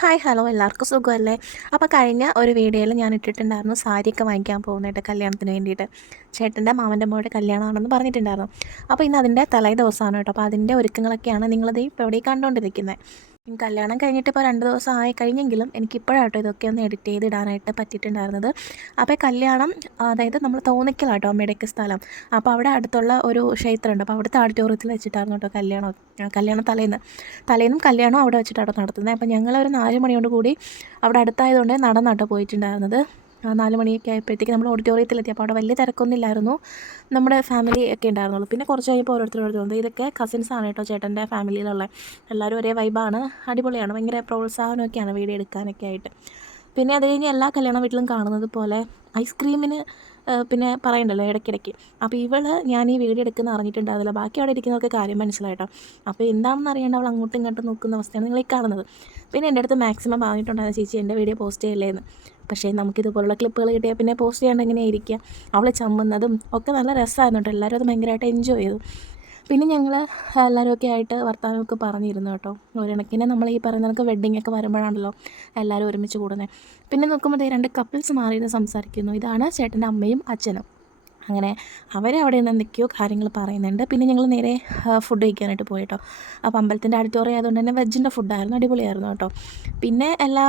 Hi hello എല്ലാവർക്കും സുഖമല്ലേ? അപ്പോൾ കഴിഞ്ഞ ഒരു വീഡിയോയിൽ ഞാൻ ഇട്ടിട്ടുണ്ടായിരുന്നു സാരിയൊക്കെ വാങ്ങിക്കാൻ പോകുന്നതായിട്ട് കല്യാണത്തിന് വേണ്ടിയിട്ട്. ചേട്ടന്റെ മാമന്റെ മോയുടെ കല്യാണമാണെന്ന് പറഞ്ഞിട്ടുണ്ടായിരുന്നു. അപ്പോൾ ഇന്ന് അതിന്റെ തലേ ദിവസമാണ് കേട്ടോ. അപ്പോൾ അതിന്റെ ഒരുക്കങ്ങളൊക്കെയാണ് നിങ്ങളത് ഇപ്പോൾ എവിടെയും കണ്ടുകൊണ്ടിരിക്കുന്നത് കല്യാണം കഴിഞ്ഞിട്ട് ഇപ്പോൾ രണ്ട് ദിവസം ആയി കഴിഞ്ഞെങ്കിലും എനിക്കിപ്പോഴാട്ടോ ഇതൊക്കെ ഒന്ന് എഡിറ്റ് ചെയ്തിടാനായിട്ട് പറ്റിയിട്ടുണ്ടായിരുന്നത്. അപ്പോൾ കല്യാണം അതായത് നമ്മൾ തോന്നിക്കലാട്ടോ അമ്മയുടെയൊക്കെ സ്ഥലം. അപ്പോൾ അവിടെ അടുത്തുള്ള ഒരു ക്ഷേത്രമുണ്ട്. അപ്പോൾ അവിടുത്തെ ഓഡിറ്റോറിയത്തിൽ വെച്ചിട്ടായിരുന്നു കേട്ടോ കല്യാണം കല്യാണം തലേന്ന്. തലേന്നും കല്യാണം അവിടെ വെച്ചിട്ടാണ് നടത്തുന്നത്. അപ്പോൾ ഞങ്ങൾ ഒരു നാല് മണിയോട് കൂടി അവിടെ അടുത്തായതുകൊണ്ട് നടന്നാട്ടോ പോയിട്ടുണ്ടായിരുന്നത്. നാല് മണിയൊക്കെ ആയപ്പോഴത്തേക്ക് നമ്മൾ ഓഡിറ്റോറിയത്തിലെത്തി. അപ്പോൾ അവിടെ വലിയ തിരക്കൊന്നും ഇല്ലായിരുന്നു നമ്മുടെ ഫാമിലി ഒക്കെ ഉണ്ടായിരുന്നുള്ളൂ. പിന്നെ കുറച്ച് കഴിഞ്ഞപ്പോൾ ഓരോരുത്തർ ഓരോരുത്തർ ഇതൊക്കെ കസിൻസാണ് കേട്ടോ ചേട്ടന്റെ ഫാമിലിയിലുള്ള എല്ലാവരും ഒരേ വൈബാണ് അടിപൊളിയാണ്. ഭയങ്കര പ്രോത്സാഹനമൊക്കെയാണ് വീഡിയോ എടുക്കാനൊക്കെ ആയിട്ട്. പിന്നെ അത് കഴിഞ്ഞ് എല്ലാ കല്യാണ വീട്ടിലും കാണുന്നത് പോലെ ഐസ്ക്രീമിന് പിന്നെ പറയണ്ടല്ലോ ഇടയ്ക്കിടയ്ക്ക്. അപ്പോൾ ഇവൾ ഞാൻ ഈ വീഡിയോ എടുക്കുന്ന അറിഞ്ഞിട്ടുണ്ടാവില്ല ബാക്കി അവിടെ ഇരിക്കുന്നവർക്ക് കാര്യം മനസ്സിലായിട്ടോ. അപ്പോൾ എന്താണെന്ന് അറിയേണ്ട അവൾ അങ്ങോട്ടും ഇങ്ങോട്ടും നോക്കുന്ന അവസ്ഥയാണ് നിങ്ങൾ ഈ കാണുന്നത്. പിന്നെ എന്റെ അടുത്ത് മാക്സിമം പറഞ്ഞിട്ടുണ്ടായിരുന്നു ചേച്ചി എന്റെ വീഡിയോ പോസ്റ്റ് ചെയ്യല്ലേന്ന് പക്ഷേ നമുക്കിതുപോലുള്ള ക്ലിപ്പുകൾ കിട്ടിയാൽ പിന്നെ പോസ്റ്റ് ചെയ്യാണ്ട് എങ്ങനെയായിരിക്കുക അവളെ ചമ്മുന്നതും ഒക്കെ നല്ല രസമായിരുന്നു കേട്ടോ എല്ലാവരും അത് ഭയങ്കരമായിട്ട് എൻജോയ് ചെയ്തു. പിന്നെ ഞങ്ങൾ എല്ലാവരും ഒക്കെ ആയിട്ട് വർത്തമാനമൊക്കെ പറഞ്ഞിരുന്നു കേട്ടോ. ഒരിണക്കിനെ നമ്മൾ ഈ പറയുന്ന കണക്ക് വെഡ്ഡിങ്ങൊക്കെ വരുമ്പോഴാണല്ലോ എല്ലാവരും ഒരുമിച്ച് കൂടുന്നത് പിന്നെ നോക്കുമ്പോൾ രണ്ട് കപ്പിൾസ് മാറിയിരുന്ന് സംസാരിക്കുന്നു. ഇതാണ് ചേട്ടന്റെ അമ്മയും അച്ഛനും. അങ്ങനെ അവരവിടെ നിന്ന് എന്തൊക്കെയോ കാര്യങ്ങൾ പറയുന്നുണ്ട്. പിന്നെ ഞങ്ങൾ നേരെ ഫുഡ് കഴിക്കാനായിട്ട് പോയി കേട്ടോ. അപ്പോൾ അമ്പലത്തിന്റെ ആഡിറ്റോറിയം ആയതുകൊണ്ട് തന്നെ വെജിന്റെ ഫുഡായിരുന്നു അടിപൊളിയായിരുന്നു കേട്ടോ. പിന്നെ എല്ലാ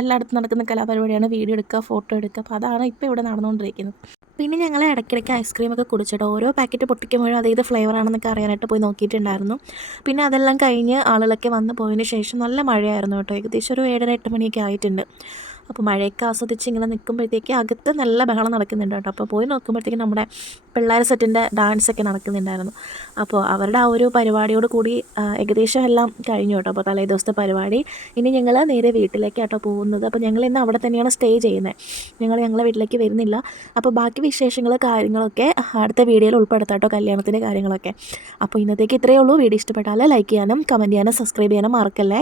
എല്ലായിടത്തും നടക്കുന്ന കലാപരിപാടിയാണ്. വീഡിയോ എടുക്കുക ഫോട്ടോ എടുക്കുക. അപ്പോൾ അതാണ് ഇപ്പോൾ ഇവിടെ നടന്നുകൊണ്ടിരിക്കുന്നത്. പിന്നെ ഞങ്ങൾ ഇടയ്ക്കിടയ്ക്ക് ഐസ്ക്രീമൊക്കെ കുടിച്ചിട്ട് ഓരോ പാക്കറ്റ് പൊട്ടിക്കുമ്പോഴും അതേത് ഫ്ലേവറാണെന്നൊക്കെ അറിയാനായിട്ട് പോയി നോക്കിയിട്ടുണ്ടായിരുന്നു. പിന്നെ അതെല്ലാം കഴിഞ്ഞ് ആളുകളൊക്കെ വന്ന് പോയതിന് ശേഷം നല്ല മഴയായിരുന്നു കേട്ടോ. ഏകദേശം ഒരു ഏഴര എട്ട് മണിയൊക്കെ ആയിട്ടുണ്ട്. അപ്പോൾ മഴയൊക്കെ ആസ്വദിച്ച് ഇങ്ങനെ നിൽക്കുമ്പോഴത്തേക്ക് അകത്ത് നല്ല ബഹളം നടക്കുന്നുണ്ട് കേട്ടോ. അപ്പോൾ പോയി നോക്കുമ്പോഴത്തേക്ക് നമ്മുടെ പിള്ളേർ സെറ്റിന്റെ ഡാൻസൊക്കെ നടക്കുന്നുണ്ടായിരുന്നു. അപ്പോൾ അവരുടെ ആ ഒരു പരിപാടിയോട് കൂടി ഏകദേശം എല്ലാം കഴിഞ്ഞു കേട്ടോ. അപ്പോൾ തലേ ദിവസത്തെ പരിപാടി. ഇനി ഞങ്ങൾ നേരെ വീട്ടിലേക്ക് കേട്ടോ പോകുന്നത്. അപ്പോൾ ഞങ്ങൾ ഇന്ന് അവിടെ തന്നെയാണ് സ്റ്റേ ചെയ്യുന്നത്. ഞങ്ങൾ ഞങ്ങളെ വീട്ടിലേക്ക് വരുന്നില്ല. അപ്പോൾ ബാക്കി വിശേഷങ്ങൾ കാര്യങ്ങളൊക്കെ അടുത്ത വീഡിയോയിൽ ഉൾപ്പെടുത്താം കേട്ടോ കല്യാണത്തിന്റെ കാര്യങ്ങളൊക്കെ. അപ്പോൾ ഇന്നത്തേക്ക് ഇത്രയേ ഉള്ളൂ. വീഡിയോ ഇഷ്ടപ്പെട്ടാൽ ലൈക്ക് ചെയ്യാനും കമന്റ് ചെയ്യാനും സബ്സ്ക്രൈബ് ചെയ്യാനും മറക്കല്ലേ?